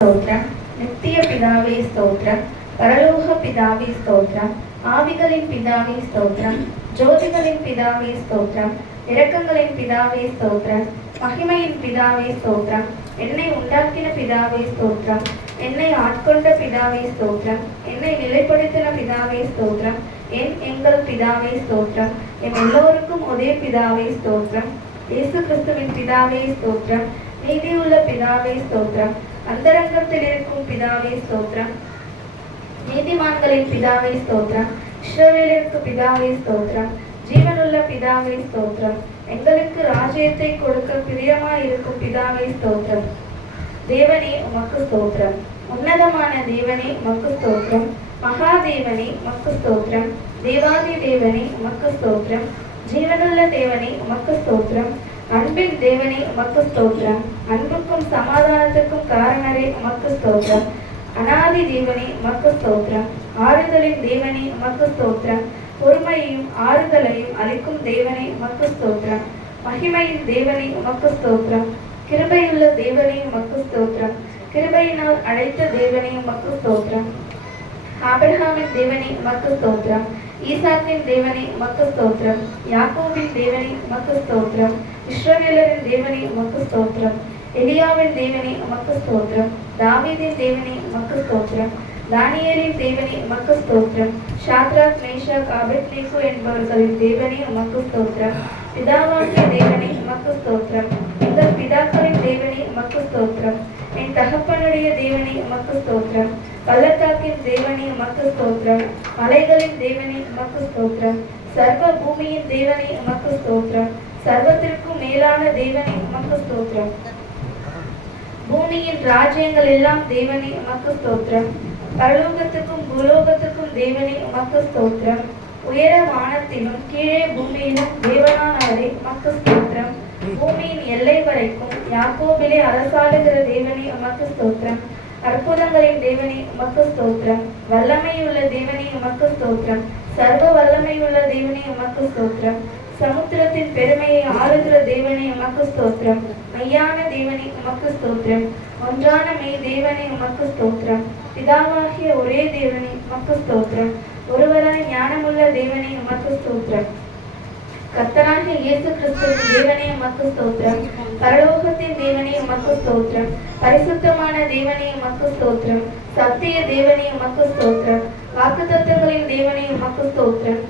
స్తోత్రం. నిత్య పిదావే స్తోత్రం. పరలోక పిదావే స్తోత్రం. ஆவிகளின் பிதாவே ஸ்தோத்திரம். ஜோதிகளின் பிதாவே ஸ்தோத்திரம். இரக்கங்களின் பிதாவே ஸ்தோத்திரம். மகிமையின் பிதாவே ஸ்தோத்திரம். என்னை உண்டாக்கின பிதாவே ஸ்தோத்திரம். என்னை ஆட்கொண்ட பிதாவே ஸ்தோத்திரம். என்னை நிலைப்படுத்தின பிதாவே ஸ்தோத்திரம். எங்கள் பிதாவே ஸ்தோத்திரம். என் எல்லோருக்கும் ஒரே பிதாவே ஸ்தோத்திரம். இயேசு கிறிஸ்துவின் பிதாவே ஸ்தோத்திரம். நீதியுள்ள பிதாவே ஸ்தோத்திரம். அந்தரங்கத்தில் இருக்கும் பிதாவே ஸ்தோத்திரம். நீதிமான்களின் பிதாவே ஸ்தோத்திரம். இஸ்ரவேலுக்கு பிதாவே ஸ்தோத்திரம். ஜீவனுள்ள பிதாவே ஸ்தோத்திரம். எங்களுக்கு ராஜ்யத்தை கொடுக்க பிரியமாய் இருக்கும் பிதாவே ஸ்தோத்திரம். தேவனே உமக்கு ஸ்தோத்திரம். உன்னதமான தேவனே உமக்கு ஸ்தோத்திரம். மகாதேவனே உமக்கு ஸ்தோத்திரம். தேவாதி தேவனே உமக்கு ஸ்தோத்திரம். ஜீவனுள்ள தேவனே உமக்கு ஸ்தோத்திரம். அன்பின் தேவனே உமக்கு ஸ்தோத்திரம். அன்புக்கும் சமாதானத்துக்கும் காரணரே உமக்கு ஸ்தோத்திரம். அநாதி தேவனே உமக்கு ஸ்தோத்திரம். ஆறுதலின் தேவனே உமக்கு ஸ்தோத்திரம். பொறுமையையும் ஆறுதலையும் அளிக்கும் தேவனே உமக்கு ஸ்தோத்திரம். மகிமையின் தேவனே உமக்கு ஸ்தோத்திரம். கிருபையுள்ள தேவனே உமக்கு ஸ்தோத்திரம். கிருபையினால் அழைத்த தேவனே உமக்கு ஸ்தோத்திரம். ஆபிரகாமின் தேவனே உமக்கு ஸ்தோத்திரம். ஈசாக்கின் தேவனே உமக்கு ஸ்தோத்திரம். யாக்கோபின் தேவனே உமக்கு ஸ்தோத்திரம். இஸ்ரவேலரின் தேவனே உமக்கு ஸ்தோத்திரம். எலியாவின் தேவனே உமக்கு ஸ்தோத்திரம். தாவீதின் தேவனே உமக்கு ஸ்தோத்திரம். தானியேலின் தேவனே உமக்கு ஸ்தோத்திரம். ஷாத்ராக் மேஷாக் ஆபேத்நேகோ என்பவர்களின் தேவனே உமக்கு ஸ்தோத்திரம். பிதாவாகிய தேவனே உமக்கு ஸ்தோத்திரம். எங்கள் பிதாக்களின் தேவனே உமக்கு ஸ்தோத்திரம். என் தகப்பனுடைய தேவனே உமக்கு ஸ்தோத்திரம். பள்ளத்தாக்கின் தேவனே உமக்கு ஸ்தோத்திரம். மலைகளின் தேவனே உமக்கு ஸ்தோத்திரம். சர்வ பூமியின் தேவனே உமக்கு ஸ்தோத்திரம். சர்வத்திற்கும் மேலான தேவனே உமக்கு ஸ்தோத்திரம். பூமியின் ராஜ்யங்கள் எல்லாம் தேவனே உமக்கு ஸ்தோத்திரம். பரலோகத்துக்கும் பூலோகத்துக்கும் தேவனே உமக்கு ஸ்தோத்திரம். உயர வானத்திலும் கீழே பூமியிலும் தேவனானவரே உமக்கு ஸ்தோத்திரம். பூமியின் எல்லை வரைக்கும் யாக்கோபிலே அரசாளுகிற தேவனே உமக்கு ஸ்தோத்திரம். அற்புதங்களின் தேவனே உமக்கு ஸ்தோத்திரம். வல்லமையுள்ள தேவனே உமக்கு ஸ்தோத்திரம். சர்வ வல்லமையுள்ள தேவனே உமக்கு ஸ்தோத்திரம். சமுத்திரத்தின் பெருமையை ஆளுகிற தேவனே உமக்கு ஸ்தோத்திரம். மெய்யான தேவனே உமக்கு ஸ்தோத்திரம். ஒன்றான மெய் தேவனே உமக்கு ஸ்தோத்திரம். பிதாவாகிய ஒரே தேவனே உமக்கு ஸ்தோத்திரம். ஒருவராய் ஞானமுள்ள தேவனே உமக்கு ஸ்தோத்திரம். கர்த்தராகிய இயேசு கிறிஸ்துவின் தேவனே உமக்கு ஸ்தோத்திரம். பரலோகத்தின் தேவனே உமக்கு ஸ்தோத்திரம். பரிசுத்தமான தேவனே உமக்கு ஸ்தோத்திரம். சத்திய தேவனே உமக்கு ஸ்தோத்திரம். வாக்குத்தத்தங்களின் தேவனே உமக்கு ஸ்தோத்திரம்.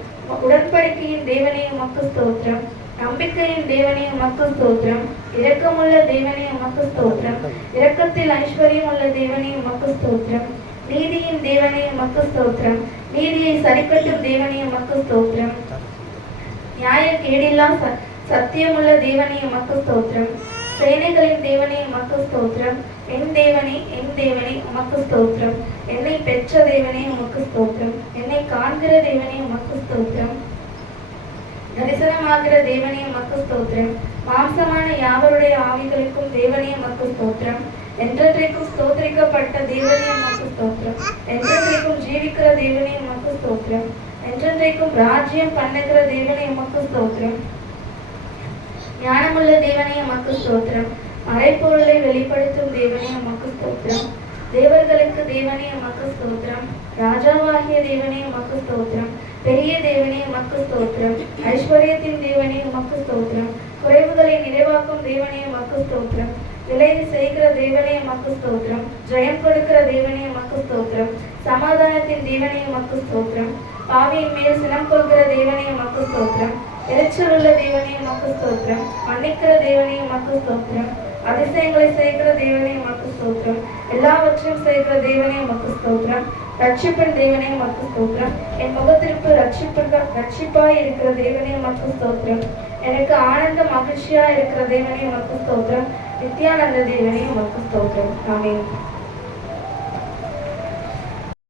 உடன்படிக்கையின் தேவனே உமக்கு ஸ்தோத்திரம். நம்பிக்கையின் தேவனே உமக்கு ஸ்தோத்திரம். இரக்கமுள்ள தேவனே உமக்கு ஸ்தோத்திரம். இரக்கத்தில் ஐஸ்வர்யம் உள்ள தேவனே உமக்கு ஸ்தோத்திரம். நீதியின் தேவனே உமக்கு ஸ்தோத்திரம். நீதியை சரிக்கட்டும் தேவனே உமக்கு ஸ்தோத்திரம். நியாய கேடில்லா சத்தியமுள்ள தேவனே உமக்கு ஸ்தோத்திரம். சேனைகளின் தேவனே உமக்கு ஸ்தோத்திரம். என் தேவனே உமக்கு ஸ்தோத்திரம். என்னை பெற்ற தேவனே உமக்கு ஸ்தோத்திரம். என்னை காண்கிற தேவனே உமக்கு ஸ்தோத்திரம். தரிசனமாகிற தேவனே உமக்கு ஸ்தோத்திரம். மாம்சமான யாவருடைய ஆவிகளுக்கும் தேவனே உமக்கு ஸ்தோத்திரம். என்றென்றைக்கும் ஸ்தோத்திரிக்கப்பட்ட தேவனே உமக்கு ஸ்தோத்திரம். என்றென்றைக்கும் ஜீவிக்கிற தேவனே உமக்கு ஸ்தோத்திரம். என்றென்றைக்கும் ராஜ்யம் பண்ணுகிற தேவனே உமக்கு ஸ்தோத்திரம். ஞானமுள்ள தேவனே உமக்கு ஸ்தோத்திரம். மறைப்பொருளை வெளிப்படுத்தும் தேவனே உமக்கு ஸ்தோத்திரம். தேவர்களுக்கு தேவனே உமக்கு ஸ்தோத்திரம். ராஜாவாகிய தேவனே உமக்கு ஸ்தோத்திரம். பெரிய தேவனே உமக்கு ஸ்தோத்திரம். ஐஸ்வர்யத்தின் தேவனே உமக்கு ஸ்தோத்திரம். குறைவுகளை நிறைவாக்கும் தேவனே உமக்கு ஸ்தோத்திரம். விளைவு செய்கிற தேவனே உமக்கு ஸ்தோத்திரம். ஜெயம் கொடுக்கிற தேவனே உமக்கு ஸ்தோத்திரம். சமாதானத்தின் தேவனே உமக்கு ஸ்தோத்திரம். பாவியின் மேல் சினம் கொள்கிற தேவனே உமக்கு ஸ்தோத்திரம். எரிச்சல் உள்ள தேவனே உமக்கு ஸ்தோத்திரம். மன்னிக்கிற தேவனே உமக்கு ஸ்தோத்திரம். அதிசயங்களை செய்கிற தேவனே உமக்கு ஸ்தோத்திரம். எல்லாவற்றையும் செய்கிற தேவனே உமக்கு ஸ்தோத்திரம். ரட்சிப்பின் தேவனே உமக்கு ஸ்தோத்திரம். என் முகத்திற்கு ரட்சிப்பாய் இருக்கிற தேவனே உமக்கு ஸ்தோத்திரம். எனக்கு ஆனந்த மகிழ்ச்சியா இருக்கிற தேவனே உமக்கு ஸ்தோத்திரம். நித்யானந்த தேவனே உமக்கு ஸ்தோத்திரம். ஆமென்.